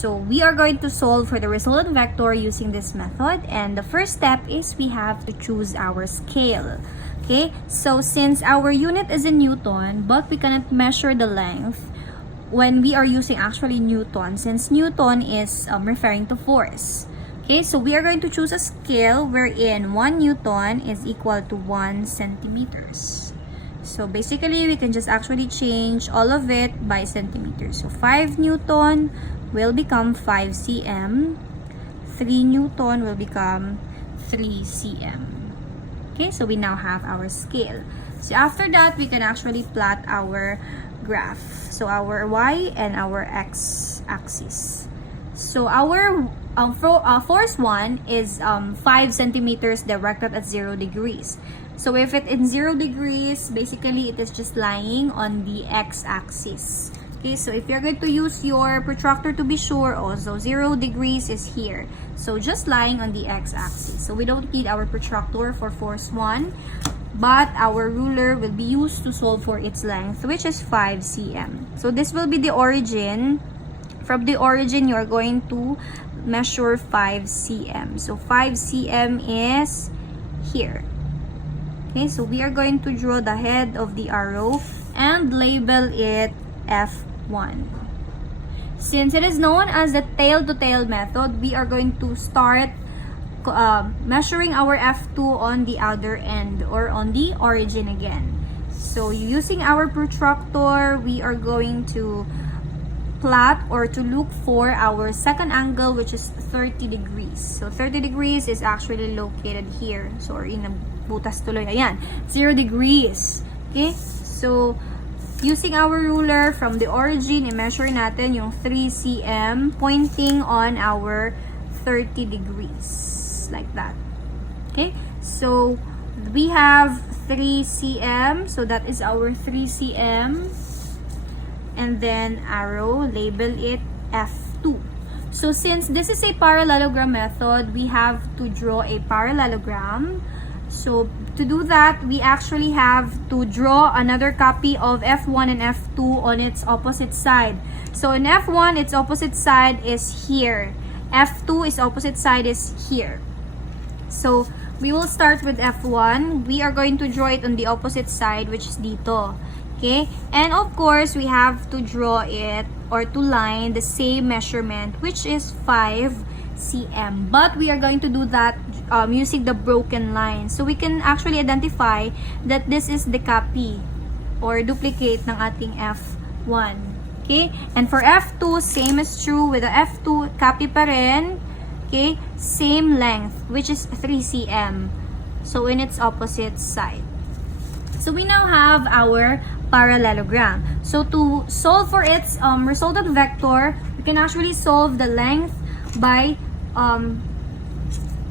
So we are going to solve for the resultant vector using this method, and the first step is we have to choose our scale. Okay, so since our unit is in Newton, but we cannot measure the length when we are using actually Newton, since Newton is referring to force. Okay, so we are going to choose a scale wherein 1 Newton is equal to 1 centimeters. So basically, we can just actually change all of it by centimeters. So 5 Newton will become 5 cm. 3 Newton will become 3 cm. Okay, so we now have our scale. So after that, we can actually plot our graph. So our y and our x axis. So our force 1 is 5 centimeters directed at 0 degrees. So if it in 0 degrees, basically it is just lying on the x-axis. Okay, so if you're going to use your protractor to be sure, also 0 degrees is here. So just lying on the x-axis. So we don't need our protractor for force 1, but our ruler will be used to solve for its length, which is 5 cm. So this will be the origin. From the origin, you are going to measure 5 cm. So 5 cm is here. Okay, so we are going to draw the head of the arrow and label it F1. Since it is known as the tail-to-tail method, we are going to start measuring our F2 on the other end or on the origin again. So using our protractor, we are going to plot or to look for our second angle, which is 30 degrees. So 30 degrees is actually located here. Sorry, nabutas tuloy. Ayan, 0 degrees. Okay, so using our ruler from the origin, i-measure natin yung 3 cm pointing on our 30 degrees. Like that. Okay, so we have 3 cm. So that is our 3 cm. And then arrow, label it F2. So since this is a parallelogram method, we have to draw a parallelogram. So to do that, we actually have to draw another copy of F1 and F2 on its opposite side. So in F1, its opposite side is here. F2, its opposite side is here. So we will start with F1. We are going to draw it on the opposite side, which is dito. Okay, and of course, we have to draw it or to line the same measurement, which is 5 cm. But we are going to do that using the broken line. So we can actually identify that this is the copy or duplicate ng ating F1. Okay, and for F2, same is true with the F2, copy pa rin. Okay, same length, which is 3 cm. So in its opposite side. So we now have our parallelogram. So to solve for its resultant vector, we can actually solve the length by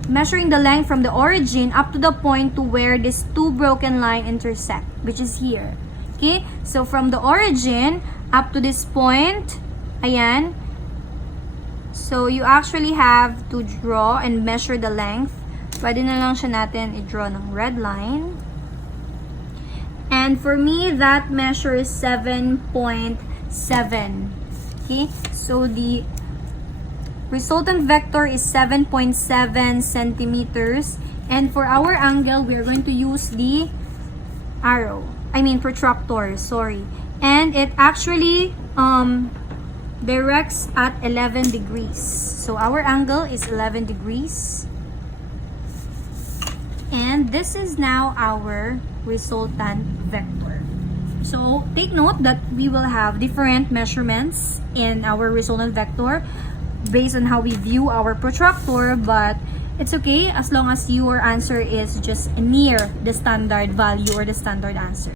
measuring the length from the origin up to the point to where these two broken lines intersect, which is here. Okay? So from the origin up to this point, ayan. So you actually have to draw and measure the length. Pwede na lang siya natin i-draw ng red line. And for me, that measure is 7.7. Okay, so the resultant vector is 7.7 centimeters. And for our angle, we are going to use the protractor, sorry. And it actually directs at 11 degrees. So our angle is 11 degrees. And this is now our resultant vector. So take note that we will have different measurements in our resultant vector based on how we view our protractor, but it's okay as long as your answer is just near the standard value or the standard answer.